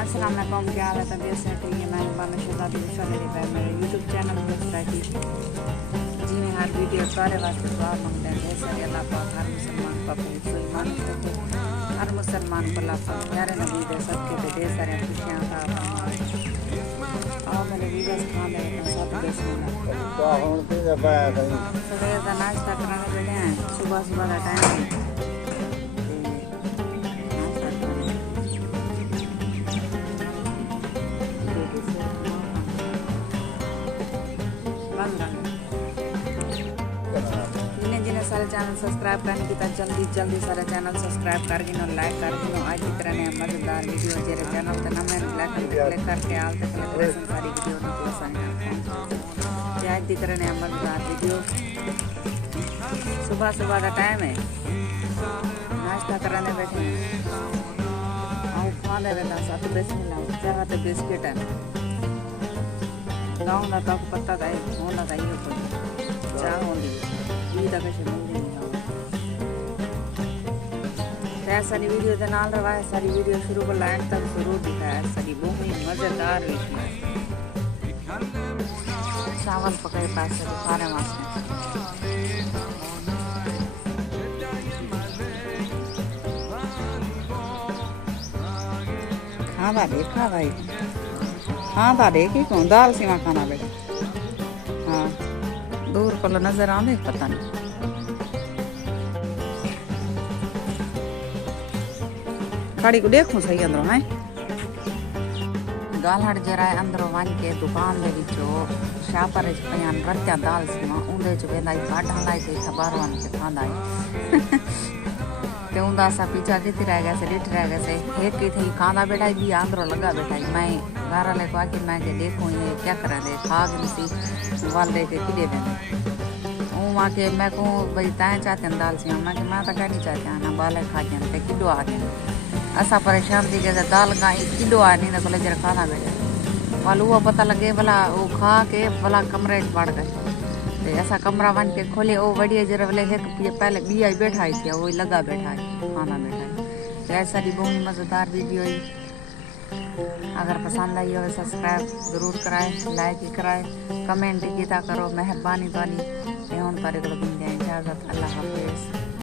अस्सलामुअलैकुम, क्या हाल है? तबीयत से ठीक है? मैं मेरे यूट्यूब चैनल में जी में हर वीडियो सारे वास्ते दुआ मांगते हैं। सारे अल्लाह पाक हर मुसलमान को हर मुसलमान को अल्लाह पाक प्यारे नबी दे सबके पे ढेर सारे खुशियाँ का और मेरे वीडियोस खाने में सब सवेर का नाश्ता कराने बैठे हैं। सुबह का टाइम है। जिन्हें सारे चैनल सब्सक्राइब करने की जल्दी सारे चैनल सब्सक्राइब कर गिनो, लाइक कर गिनो। आज की तरह ने मजेदार वीडियो जेरे चैनल पे ना मैंने क्लिक करके आल तक लेसन सारी वीडियो ने पसंद है। आज की तरह ने मजेदार वीडियो सुबह का टाइम है। नाश्ता कराने बैठे हैं और खाने बैठा साथ बिस्मिल्लाह जगह तो बिस्किट है। गाँव का तो पता था होना चाहिए चाह होगी सारी वीडियो के नाल रहा है। सारी वीडियो शुरू को लाइन तक जरूर दिखाया। सारी बहुत ही मजेदार चावल पकड़े पास खाने वास्ते खाना देखा भाई खाना देखी कौन दाल सीमा खाना बेटा। हाँ दूर को नजर आने पता नहीं। खाड़ी को देखो सही अंदरों है गालहट जरा अंदरों वन के दुकान दे विचों शापर पयान रत्या दाल सीमा उंदे च वेंदा काढा लाई ते खबर वन के खांदा ते उंदा सा पीछा किती रह गया से लिट रह गया से एक की थी खांदा बैठा भी अंदरों लगा बैठा। मैं घर वाले को आके मैं के देखो ये क्या करा दे खा गिनती वाल दे के किडे दे वहाँ के मैं को भाई ताए चाहते हैं दाल सीमा मैं तो क्या नहीं चाहते ना बाले खा के किलो आ गए असा परेशान थी कि दाल का किलो आ नहीं तो जरा खाना बेटा वाल वो पता लगे भला वो खा के भला कमरे बढ़ गए तो ऐसा कमरा बन के खोले वो बढ़िया जरा बोले पहले बिया बैठा ही थी वो लगा बैठा है खाना बैठा है। तो ऐसा ही बहुत मज़ेदार वीडियो है। अगर पसंद आई हो सब्सक्राइब ज़रूर कराए, लाइक ही कराए, कमेंट ही किया करो। मेहरबानी तो नहीं इजाज़त। अल्लाह हाफिज़।